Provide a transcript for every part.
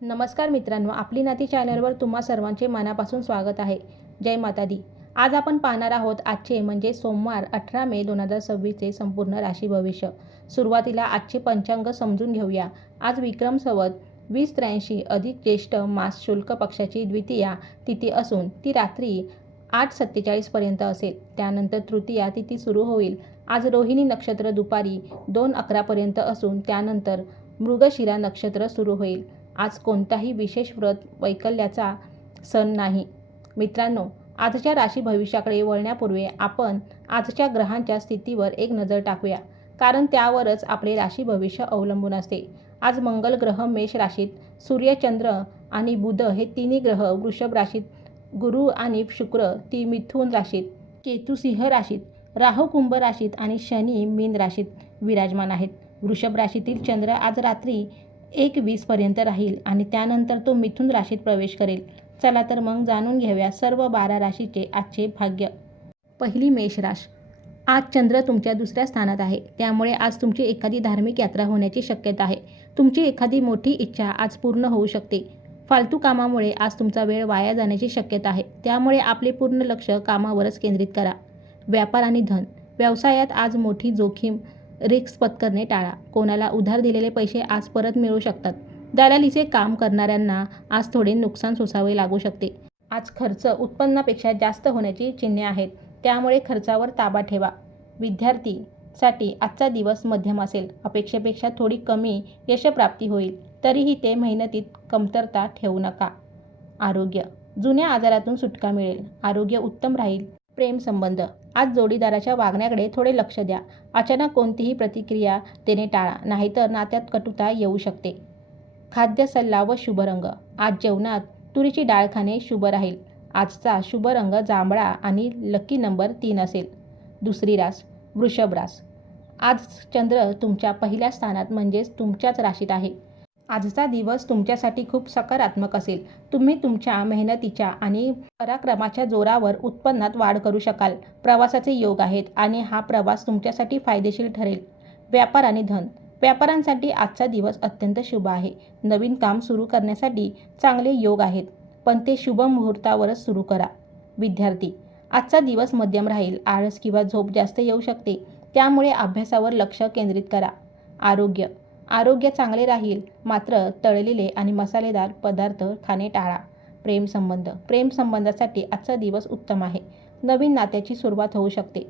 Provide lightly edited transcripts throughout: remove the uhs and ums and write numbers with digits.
नमस्कार मित्रांनो, आपली नाती चॅनलवर तुम्हा सर्वांचे मनापासून स्वागत आहे. जय माता दी. आज आपण पाहणार आहोत आजचे म्हणजे सोमवार 18 मे 2026चे संपूर्ण राशी भविष्य. सुरुवातीला आजचे पंचांग समजून घेऊया. आज विक्रम संवत 2083 अधिक ज्येष्ठ मास शुक्ल पक्षाची द्वितीया तिथी असून ती रात्री 8:47 पर्यंत असेल. त्यानंतर तृतीया तिथी सुरू होईल. आज रोहिणी नक्षत्र दुपारी 2:11 पर्यंत असून त्यानंतर मृगशिरा नक्षत्र सुरू होईल. आज कोणताही विशेष व्रत वैकल्याचा सण नाही. मित्रांनो, आजच्या राशी भविष्याकडे वळण्यापूर्वी आपण आजच्या ग्रहांच्या स्थितीवर एक नजर टाकूया, कारण त्यावरच आपले राशी भविष्य अवलंबून असते. आज मंगल ग्रह मेष राशीत, सूर्य, चंद्र आणि बुध हे तिन्ही ग्रह वृषभ राशीत, गुरु आणि शुक्र ती मिथुन राशीत, केतू सिंह राशीत, राहू कुंभ राशीत आणि शनी मीन राशीत विराजमान आहेत. वृषभ राशीतील चंद्र आज रात्री 1:20 पर्यंत राहील आणि त्यानंतर तो मिथुन राशीत प्रवेश करेल. चला तर मग जाणून घेऊया सर्व 12 राशीचे आजचे भाग्य. पहिली मेष राशी. आज चंद्र तुमच्या दुसऱ्या स्थानात आहे, त्यामुळे आज तुमची एखादी धार्मिक यात्रा होण्याची शक्यता आहे. तुमची एखादी मोठी इच्छा आज पूर्ण होऊ शकते. फालतू कामामुळे आज तुमचा वेळ वाया जाण्याची शक्यता आहे, त्यामुळे आपले पूर्ण लक्ष कामावरच केंद्रित करा. व्यापार आणि धन. व्यवसायात आज मोठी जोखीम रिस्क पत्करणे टाळा. कोणाला उधार दिलेले पैसे आज परत मिळू शकतात. दलालीचे काम करणाऱ्यांना आज थोडे नुकसान सोसावे लागू शकते. आज खर्च उत्पन्नापेक्षा जास्त होण्याची चिन्हे आहेत, त्यामुळे खर्चावर ताबा ठेवा. विद्यार्थीसाठी आजचा दिवस मध्यम असेल. अपेक्षेपेक्षा थोडी कमी यशप्राप्ती होईल, तरीही ते मेहनतीत कमतरता ठेवू नका. आरोग्य. जुन्या आजारातून सुटका मिळेल. आरोग्य उत्तम राहील. प्रेम संबंध. आज जोडीदाराच्या वागण्याकडे थोडे लक्ष द्या. अचानक कोणतीही प्रतिक्रिया देणे टाळा, नाहीतर नात्यात कटुता येऊ शकते. खाद्य सल्ला व शुभ रंग. आज जेवणात तुरीची डाळ खाणे शुभ राहील. आजचा शुभ रंग जांभळा आणि लकी नंबर 3 असेल. दुसरी रास वृषभ रास. आज चंद्र तुमच्या पहिल्या स्थानात म्हणजेच तुमच्याच राशीत आहे. आजचा दिवस तुमच्यासाठी खूप सकारात्मक असेल. तुम्ही तुमच्या मेहनतीच्या आणि पराक्रमाच्या जोरावर उत्पन्नात वाढ करू शकाल. प्रवासाचे योग आहेत आणि हा प्रवास तुमच्यासाठी फायदेशीर ठरेल. व्यापार आणि धन. व्यापाऱ्यांसाठी आजचा दिवस अत्यंत शुभ आहे. नवीन काम सुरू करण्यासाठी चांगले योग आहेत, पण ते शुभ मुहूर्तावरच सुरू करा. विद्यार्थी. आजचा दिवस मध्यम राहील. आळस किंवा झोप जास्त येऊ शकते, त्यामुळे अभ्यासावर लक्ष केंद्रित करा. आरोग्य. आरोग्य चांगले राहील, मात्र तळलेले आणि मसालेदार पदार्थ खाणे टाळा. प्रेम संबंध. प्रेम संबंधासाठी आजचा दिवस उत्तम आहे. नवीन नात्याची सुरुवात होऊ शकते.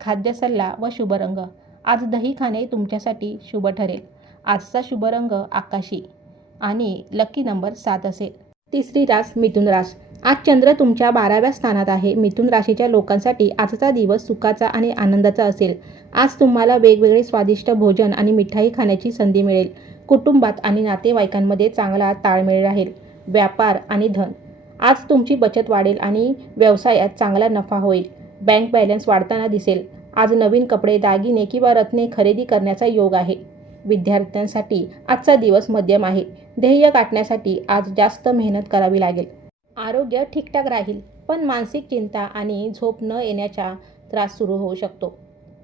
खाद्य सल्ला व शुभ रंग. आज दही खाणे तुमच्यासाठी शुभ ठरेल. आजचा शुभ रंग आकाशी आणि लकी नंबर 7 असेल. तिसरी रास मिथुन रास. आज चंद्र तुमच्या 12व्या स्थानात आहे. मिथुन राशीच्या लोकांसाठी आजचा दिवस सुखाचा आणि आनंदाचा असेल. आज तुम्हाला वेगवेगळे स्वादिष्ट भोजन आणि मिठाई खाण्याची संधी मिळेल. कुटुंबात आणि नातेवाईकांमध्ये चांगला ताळमेळ राहील. व्यापार आणि धन. आज तुमची बचत वाढेल आणि व्यवसायात चांगला नफा होईल. बँक बॅलन्स वाढताना दिसेल. आज नवीन कपडे, दागिने किंवा रत्ने खरेदी करण्याचा योग आहे. विद्यार्थ्यांसाठी आजचा दिवस मध्यम आहे. ध्येय गाठण्यासाठी आज जास्त मेहनत करावी लागेल. आरोग्य ठीकठाक राहील, पण मानसिक चिंता आणि झोप न येण्याचा त्रास सुरू होऊ शकतो.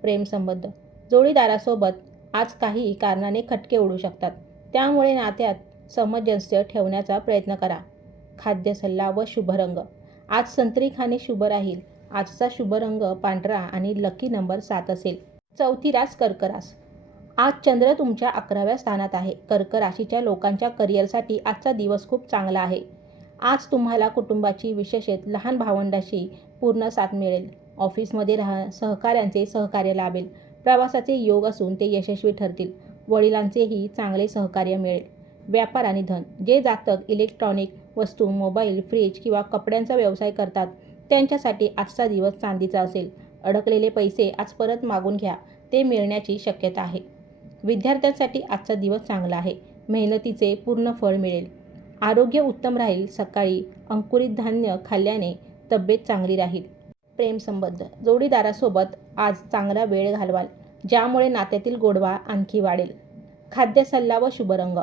प्रेम संबंध. जोडीदारासोबत आज काही कारणाने खटके उडू शकतात, त्यामुळे नात्यात सामंजस्य ठेवण्याचा प्रयत्न करा. खाद्य सल्ला व शुभ रंग. आज संत्री खाणे शुभ राहील. आजचा शुभ रंग पांढरा आणि लकी नंबर 7 असेल. चौथी रास कर्क रास. आज चंद्र तुमच्या 11व्या स्थानात आहे. कर्क राशीच्या लोकांच्या करिअरसाठी आजचा दिवस खूप चांगला आहे. आज तुम्हाला कुटुंबाची, विशेषतः लहान भावंडांची पूर्ण साथ मिळेल. ऑफिसमध्ये सहकाऱ्यांचे सहकार्य लाभेल. प्रवासाचे योग असून ते यशस्वी ठरतील. वडिलांचेही चांगले सहकार्य मिळेल. व्यापार आणि धन. जे जातक इलेक्ट्रॉनिक वस्तू, मोबाईल, फ्रीज किंवा कपड्यांचा व्यवसाय करतात, त्यांच्यासाठी आजचा दिवस चांदीचा असेल. अडकलेले पैसे आज परत मागून घ्या, ते मिळण्याची शक्यता आहे. विद्यार्थ्यांसाठी आजचा दिवस चांगला आहे. मेहनतीचे पूर्ण फळ मिळेल. आरोग्य उत्तम राहील. सकाळी अंकुरित धान्य खाल्ल्याने तब्येत चांगली राहील. प्रेम संबंध. जोडीदारासोबत आज चांगला वेळ घालवाल, ज्यामुळे नात्यातील गोडवा आणखी वाढेल. खाद्य सल्ला व शुभ रंग.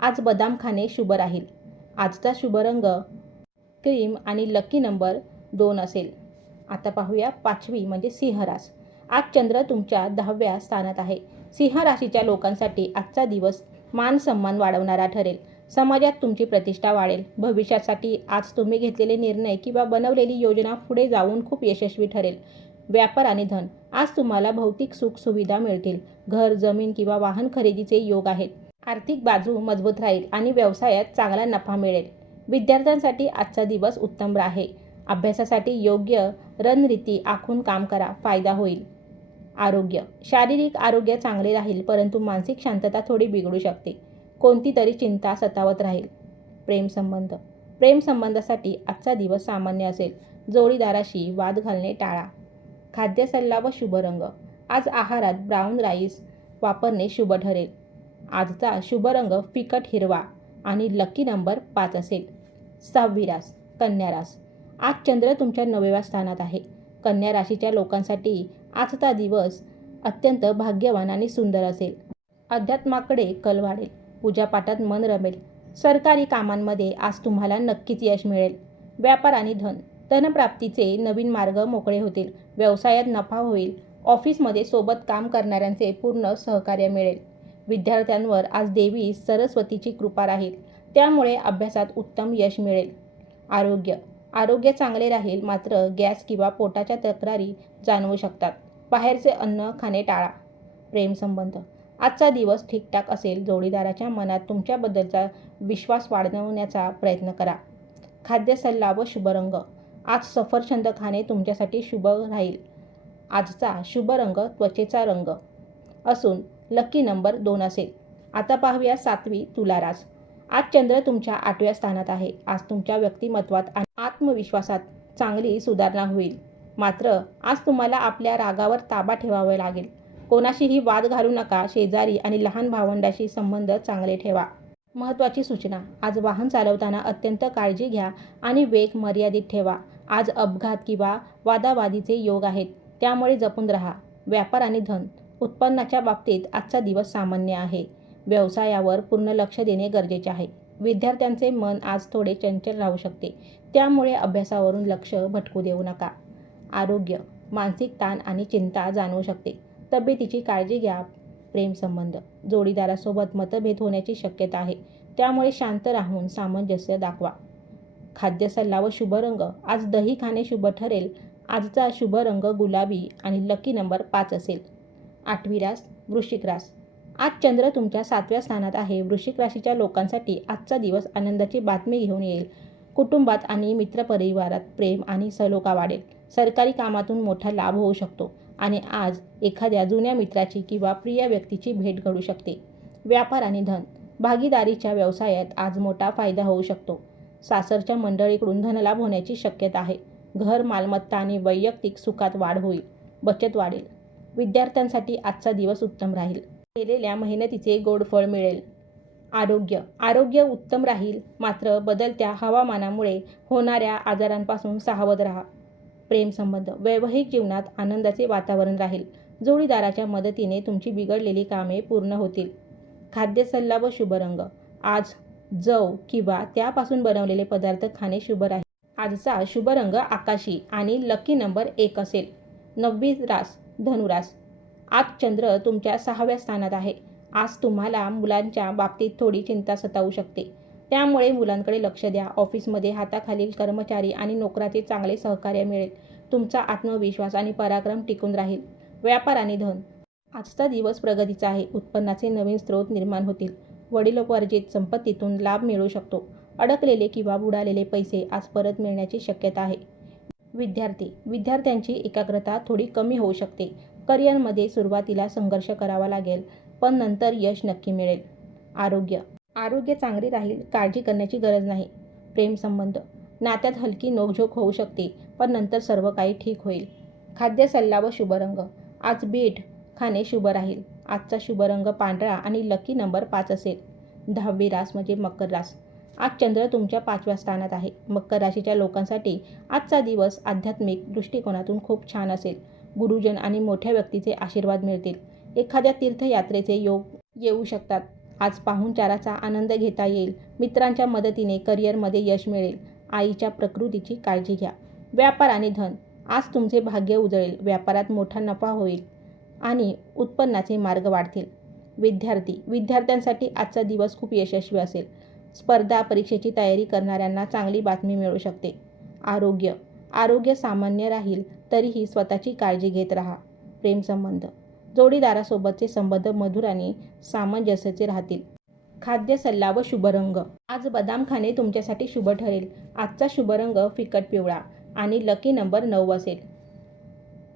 आज बदाम खाणे शुभ राहील. आजचा शुभ रंग क्रीम आणि लकी नंबर 2 असेल. आता पाहूया 5वी म्हणजे सिंह रास. आज चंद्र तुमच्या 10व्या स्थानात आहे. सिंह राशीच्या लोकांसाठी आजचा दिवस मान सन्मान वाढवणारा ठरेल. समाजात तुमची प्रतिष्ठा वाढेल. भविष्यासाठी आज तुम्ही घेतलेले निर्णय किंवा बनवलेली योजना पुढे जाऊन खूप यशस्वी ठरेल. व्यापार आणि धन. आज तुम्हाला भौतिक सुख सुविधा मिळतील. घर, जमीन किंवा वाहन खरेदीचे योग आहेत. आर्थिक बाजू मजबूत राहील आणि व्यवसायात चांगला नफा मिळेल. विद्यार्थ्यांसाठी आजचा दिवस उत्तम आहे. अभ्यासासाठी योग्य रणनीती आखून काम करा, फायदा होईल. आरोग्य. शारीरिक आरोग्य चांगले राहील, परंतु मानसिक शांतता थोडी बिघडू शकते. कोणती तरी चिंता सतावत राहील. प्रेमसंबंध. प्रेमसंबंधासाठी आजचा दिवस सामान्य असेल. जोडीदाराशी वाद घालणे टाळा. खाद्य सल्ला व शुभ रंग. आज आहारात ब्राऊन राईस वापरणे शुभ ठरेल. आजचा शुभ रंग फिकट हिरवा आणि लकी नंबर 5 असेल. 6वी रास कन्या रास. आज चंद्र तुमच्या 9व्या स्थानात आहे. कन्या राशीच्या लोकांसाठी आजचा दिवस अत्यंत भाग्यवान आणि सुंदर असेल. अध्यात्माकडे कल वाढेल. पूजापाठात मन रमेल. सरकारी कामांमध्ये आज तुम्हाला नक्कीच यश मिळेल. व्यापार आणि धन. धनप्राप्तीचे नवीन मार्ग मोकळे होतील. व्यवसायात नफा होईल. ऑफिसमध्ये सोबत काम करणाऱ्यांचे पूर्ण सहकार्य मिळेल. विद्यार्थ्यांवर आज देवी सरस्वतीची कृपा राहील, त्यामुळे अभ्यासात उत्तम यश मिळेल. आरोग्य. आरोग्य चांगले राहील, मात्र गॅस किंवा पोटाच्या तक्रारी जाणवू शकतात. बाहेरचे अन्न खाणे टाळा. प्रेमसंबंध. आजचा दिवस ठीकठाक असेल. जोडीदाराच्या मनात तुमच्याबद्दलचा विश्वास वाढवण्याचा प्रयत्न करा. खाद्य सल्ला व शुभ रंग. आज सफरचंद खाणे तुमच्यासाठी शुभ राहील. आजचा शुभ रंग त्वचेचा रंग असून लकी नंबर 2 असेल. आता पाहूया 7वी तुला रास. आज चंद्र तुमच्या 8व्या स्थानात आहे. आज तुमच्या व्यक्तिमत्वात आणि आत्मविश्वासात चांगली सुधारणा होईल. मात्र आज तुम्हाला आपल्या रागावर ताबा ठेवावा लागेल. कोणाशीही वाद घालू नका. शेजारी आणि लहान भावंडाशी संबंध चांगले ठेवा. महत्त्वाची सूचना. आज वाहन चालवताना अत्यंत काळजी घ्या आणि वेग मर्यादित ठेवा. आज अपघात किंवा वादावादीचे योग आहेत, त्यामुळे जपून राहा. व्यापार आणि धन. उत्पन्नाच्या बाबतीत आजचा दिवस सामान्य आहे. व्यवसायावर पूर्ण लक्ष देणे गरजेचे आहे. विद्यार्थ्यांचे मन आज थोडे चंचल राहू शकते, त्यामुळे अभ्यासावरून लक्ष भटकू देऊ नका. आरोग्य. मानसिक ताण आणि चिंता जाणवू शकते. तब्येतीची काळजी घ्या. प्रेमसंबंध. जोडीदारासोबत मतभेद होण्याची शक्यता आहे, त्यामुळे शांत राहून सामंजस्य दाखवा. खाद्य सल्ला व शुभ रंग. आज दही खाणे शुभ ठरेल. आजचा शुभ रंग गुलाबी आणि लकी नंबर 5 असेल. 8वी रास वृश्चिक रास. आज चंद्र तुमच्या 7व्या स्थानात आहे. वृश्चिक राशीच्या लोकांसाठी आजचा दिवस आनंदाची बातमी घेऊन येईल. कुटुंबात आणि मित्रपरिवारात प्रेम आणि सलोखा वाढेल. सरकारी कामातून मोठा लाभ होऊ शकतो आणि आज एखाद्या जुन्या मित्राची किंवा प्रिय व्यक्तीची भेट घडू शकते. व्यापार आणि धन. भागीदारीच्या व्यवसायात आज मोठा फायदा होऊ शकतो. सासरच्या मंडळीकडून धनलाभ होण्याची शक्यता आहे. घर, मालमत्ता आणि वैयक्तिक सुखात वाढ होईल. बचत वाढेल. विद्यार्थ्यांसाठी आजचा दिवस उत्तम राहील. केलेल्या मेहनतीचे गोड फळ मिळेल. आरोग्य. आरोग्य उत्तम राहील, मात्र बदलत्या हवामानामुळे होणाऱ्या आजारांपासून सावध राहा. प्रेमसंबंध. वैवाहिक जीवनात आनंदाचे वातावरण राहील. जोडीदाराच्या मदतीने तुमची बिघडलेली कामे पूर्ण होतील. खाद्य सल्ला व शुभ रंग. आज जव किंवा त्यापासून बनवलेले पदार्थ खाणे शुभ राहील. आजचा शुभ रंग आकाशी आणि लकी नंबर 1 असेल. 9वी रास धनुरास. आज चंद्र तुमच्या 6व्या स्थानात आहे. आज तुम्हाला मुलांच्या बाबतीत थोडी चिंता सतावू शकते, त्यामुळे मुलांकडे लक्ष द्या. ऑफिसमध्ये हाताखालील कर्मचारी आणि नोकराचे चांगले सहकार्य मिळेल. तुमचा आत्मविश्वास आणि पराक्रम टिकून राहील. व्यापार आणि धन. आजचा दिवस प्रगतीचा आहे. उत्पन्नाचे नवीन स्रोत निर्माण होतील. वडिलोपार्जित संपत्तीतून लाभ मिळू शकतो. अडकलेले किंवा बुडालेले पैसे आज परत मिळण्याची शक्यता आहे. विद्यार्थ्यांची एकाग्रता थोडी कमी होऊ शकते. करिअरमध्ये सुरुवातीला संघर्ष करावा लागेल, पण नंतर यश नक्की मिळेल. आरोग्य चांगले राहील. काळजी करण्याची गरज नाही. प्रेमसंबंध. नात्यात हलकी नोकझोक होऊ शकते, पण नंतर सर्व काही ठीक होईल. खाद्य सल्ला व शुभ रंग. आज बीट खाणे शुभ राहील. आजचा शुभ रंग पांढरा आणि लकी नंबर 5 असेल. 10वी रास म्हणजे मकर रास. आज चंद्र तुमच्या 5व्या स्थानात आहे. मकर राशीच्या लोकांसाठी आजचा दिवस आध्यात्मिक दृष्टिकोनातून खूप छान असेल. गुरुजन आणि मोठ्या व्यक्तीचे आशीर्वाद मिळतील. एखाद्या तीर्थयात्रेचे योग येऊ शकतात. आज पाहुणचाराचा आनंद घेता येईल. मित्रांच्या मदतीने करिअरमध्ये यश मिळेल. आईच्या प्रकृतीची काळजी घ्या. व्यापार आणि धन. आज तुमचे भाग्य उजळेल. व्यापारात मोठा नफा होईल आणि उत्पन्नाचे मार्ग वाढतील. विद्यार्थ्यांसाठी आजचा दिवस खूप यशस्वी असेल. स्पर्धा परीक्षेची तयारी करणाऱ्यांना चांगली बातमी मिळू शकते. आरोग्य सामान्य राहील तरीही स्वतःची काळजी घेत राहा. प्रेमसंबंध, जोडीदारासोबतचे संबंध मधुर आणि सामंजस्याचे राहतील. खाद्य सल्ला व शुभ रंग, आज बदाम खाणे तुमच्यासाठी शुभ ठरेल. आजचा शुभ रंग फिकट पिवळा आणि लकी नंबर 9 असेल.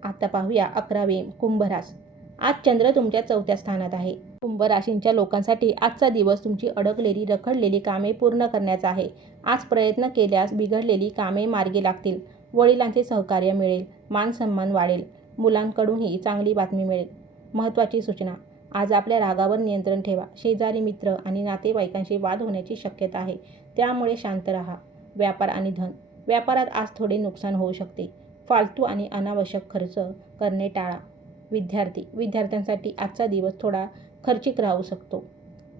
आता पाहूया 11वे कुंभ रास. आज चंद्र तुमच्या 4थ्या स्थानात आहे. कुंभ राशींच्या लोकांसाठी आजचा दिवस तुमची अडकलेली रखडलेली कामे पूर्ण करण्याचा आहे. आज प्रयत्न केल्यास बिघडलेली कामे मार्गी लागतील. वडिलांचे सहकार्य मिळेल. मान सन्मान वाढेल. मुलांकडूनही चांगली बातमी मिळेल. महत्त्वाची सूचना, आज आपल्या रागावर नियंत्रण ठेवा. शेजारी, मित्र आणि नातेवाईकांशी वाद होण्याची शक्यता आहे, त्यामुळे शांत राहा. व्यापार आणि धन, व्यापारात आज थोडे नुकसान होऊ शकते. फालतू आणि अनावश्यक खर्च करणे टाळा. विद्यार्थ्यांसाठी आजचा दिवस थोडा खर्चिक राहू शकतो.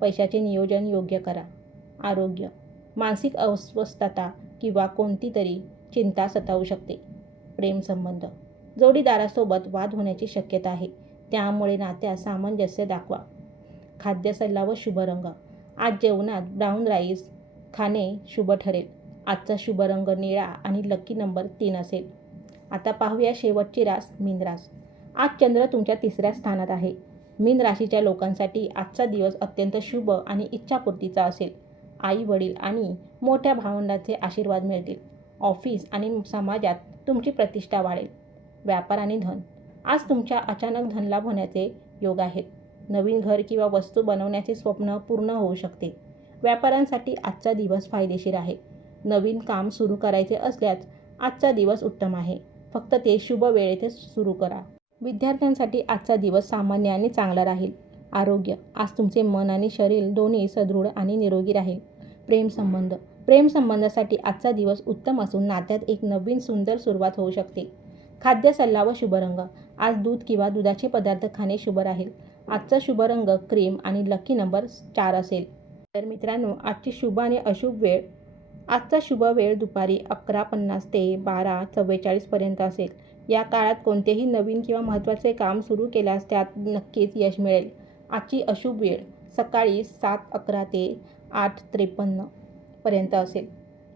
पैशाचे नियोजन योग्य करा. आरोग्य, मानसिक अस्वस्थता किंवा कोणती तरी चिंता सतावू शकते. प्रेमसंबंध, जोडीदारासोबत वाद होण्याची शक्यता आहे, त्यामुळे नात्यात सामंजस्य दाखवा. खाद्य सल्ला व शुभ रंग, आज जेवणात ब्राऊन राईस खाणे शुभ ठरेल. आजचा शुभ रंग निळा आणि लकी नंबर 3 असेल. आता पाहूया शेवटची रास, मीन रास. आज चंद्र तुमच्या 3ऱ्या स्थानात आहे. मीन राशीच्या लोकांसाठी आजचा दिवस अत्यंत शुभ आणि इच्छापूर्तीचा असेल. आई वडील आणि मोठ्या भावंडांचे आशीर्वाद मिळतील. ऑफिस आणि समाजात तुमची प्रतिष्ठा वाढेल. व्यापार आणि धन, आज तुमच्या अचानक धनलाभ होण्याचे योग आहेत. नवीन घर किंवा वस्तू बनवण्याचे स्वप्न पूर्ण होऊ शकते. व्यापाऱ्यांसाठी आजचा दिवस फायदेशीर आहे. नवीन काम सुरू करायचे असल्यास आजचा दिवस उत्तम आहे. फक्त ते शुभ वेळेतच सुरू करा. विद्यार्थ्यांसाठी आजचा दिवस सामान्य आणि चांगला राहील. आरोग्य, आज तुमचे मन आणि शरीर दोन्ही सदृढ आणि निरोगी राहील. प्रेमसंबंधासाठी आजचा दिवस उत्तम असून नात्यात एक नवीन सुंदर सुरुवात होऊ शकते. खाद्य सल्ला व शुभ रंग, आज दूध किंवा दुधाचे पदार्थ खाणे शुभ राहील. आजचा शुभ रंग क्रीम आणि लकी नंबर 4 असेल. तर मित्रांनो, आजची शुभ आणि अशुभ वेळ, आजचा शुभ वेळ दुपारी 11:50 ते 12:44 पर्यंत असेल. या काळात कोणतेही नवीन किंवा महत्त्वाचे काम सुरू केल्यास त्यात नक्कीच यश मिळेल. आजची अशुभ वेळ सकाळी 7:11 ते 8:53 पर्यंत असेल.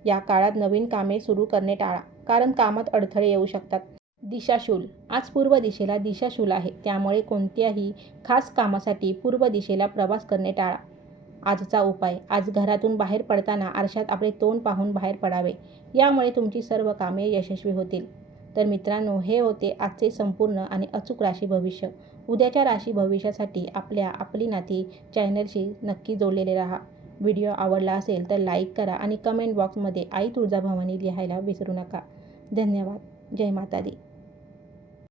या काळात नवीन कामे सुरू करणे टाळा, कारण कामात अडथळे येऊ शकतात. दिशाशूल, आज पूर्व दिशेला दिशाशूल आहे, त्यामुळे कोणत्याही खास कामासाठी पूर्व दिशेला प्रवास करणे टाळा. आजचा उपाय, आज घरातून बाहेर पडताना आरशात आपले तोंड पाहून बाहेर पडावे, यामुळे तुमची सर्व कामे यशस्वी होतील. तर मित्रांनो, हे होते आजचे संपूर्ण आणि अचूक राशी भविष्य. उद्याच्या राशी भविष्यासाठी आपली नाती चॅनलशी नक्की जोडलेले राहा. व्हिडिओ आवडला असेल तर लाईक करा आणि कमेंट बॉक्समध्ये आई तुळजाभवानी लिहायला विसरू नका. धन्यवाद. जय माता दी.